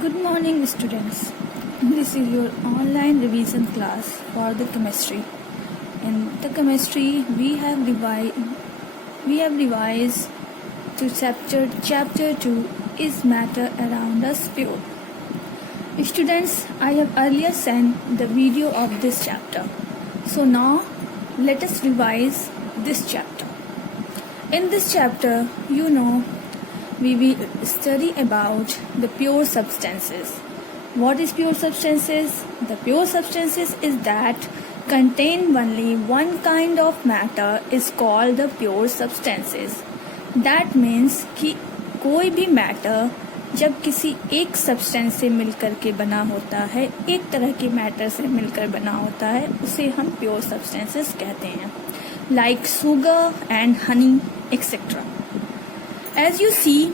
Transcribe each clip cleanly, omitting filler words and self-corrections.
Good morning, students. This is your online revision class for the chemistry. In the chemistry, we have revised to chapter 2 is matter around us pure. Students, I have earlier sent the video of this chapter. So now let us revise this chapter. In this chapter, we will study about the pure substances. What is pure substances? The pure substances is that contain only one kind of matter is called the pure substances. That means कि कोई भी matter जब किसी एक substance से मिलकर के बना होता है, एक तरह के मैटर से मिलकर बना होता है, उसे हम प्योर सब्सटेंसेस कहते हैं, like sugar and honey, etc. As you see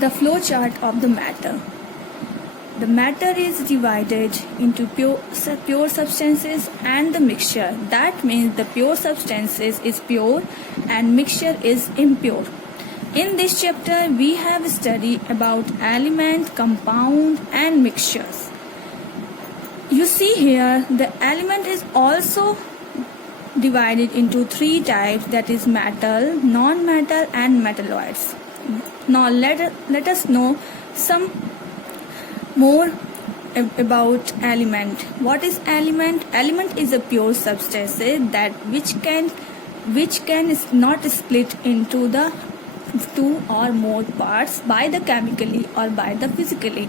the flow chart of the matter is divided into pure substances and the mixture. That means the pure substances is pure and mixture is impure. In this chapter, we have studied about element, compound and mixtures. You see here, the element is also divided into three types, that is metal, non-metal and metalloids. Now let us know some more about element. What is element? Element is a pure substance that which can not split into the two or more parts by the chemically or by the physically.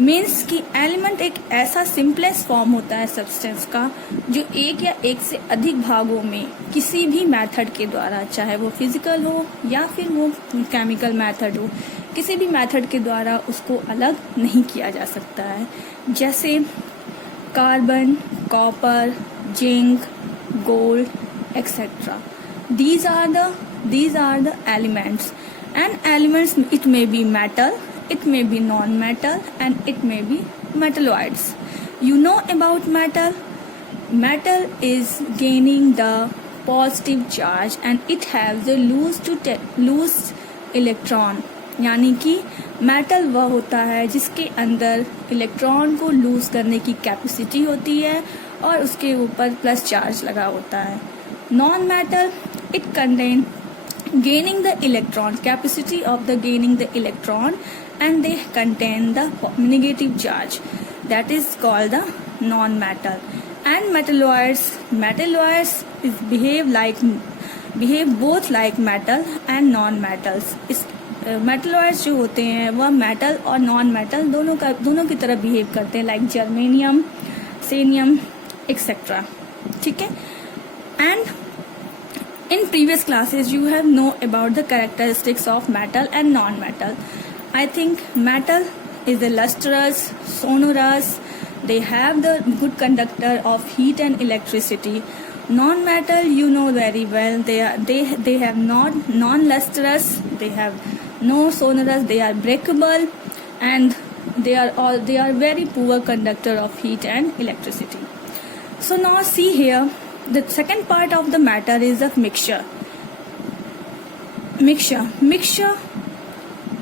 Means कि element एक ऐसा simplest form होता है substance का जो एक या एक से अधिक भागों में किसी भी मेथड के द्वारा, चाहे वो फिजिकल हो या फिर वो केमिकल मेथड हो, किसी भी मेथड के द्वारा उसको अलग नहीं किया जा सकता है. जैसे carbon, copper, zinc, gold etcetera. These are the elements. And elements, it may be metal, it may be non-metal and it may be metalloids. You know about metal? Metal is gaining the positive charge and it has the loose electron. यानी कि metal वह होता है जिसके अंदर electron को loose करने की कैपेसिटी होती है और उसके ऊपर प्लस चार्ज लगा होता है. Non metal, it contain gaining the electron, capacity of the gaining the electron, and they contain the negative charge, that is called the non-metal. And metalloids is behave both like metal and non-metals. इस metalloids जो होते हैं वह metal और non-metal दोनों की तरह behave करते हैं, like germanium, xenium, etc. ठीक है. And in previous classes you have know about the characteristics of metal and non-metal. I think metal is the lustrous, sonorous, they have the good conductor of heat and electricity. Non-metal, you know very well, they have not non-lustrous, they have no sonorous, they are breakable and they are very poor conductor of heat and electricity. So now see here, the second part of the matter is the mixture.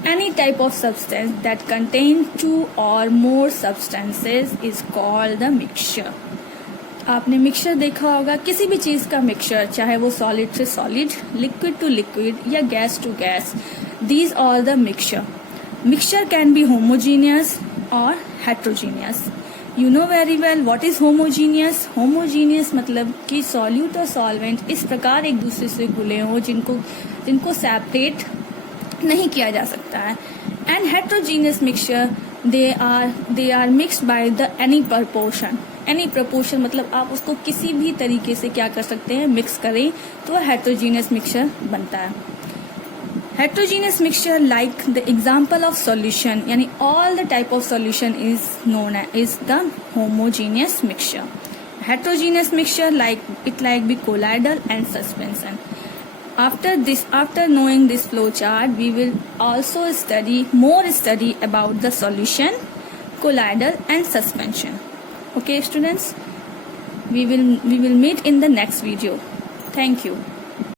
Any type of substance that contains two or more substances is called the mixture. आपने mixture देखा होगा, किसी भी चीज का mixture, चाहे वो solid से सॉलिड, लिक्विड टू लिक्विड या gas to gas, these are the mixture. Mixture can be homogeneous or heterogeneous. You know very well what is homogeneous. Homogeneous मतलब कि सॉल्यूट और सॉल्वेंट इस प्रकार एक दूसरे से घुले हों जिनको सेपरेट नहीं किया जा सकता है. And heterogeneous mixture they are mixed by the any proportion मतलब आप उसको किसी भी तरीके से क्या कर सकते हैं, मिक्स करें तो हेट्रोजीनियस मिक्सचर बनता है. Heterogeneous mixture, like the example of solution, यानी all the type of solution is known as the homogeneous mixture. Heterogeneous mixture like be colloidal and suspension. After knowing this flow chart, we will also study about the solution, colloidal and suspension. Okay, students, we will meet in the next video. Thank you.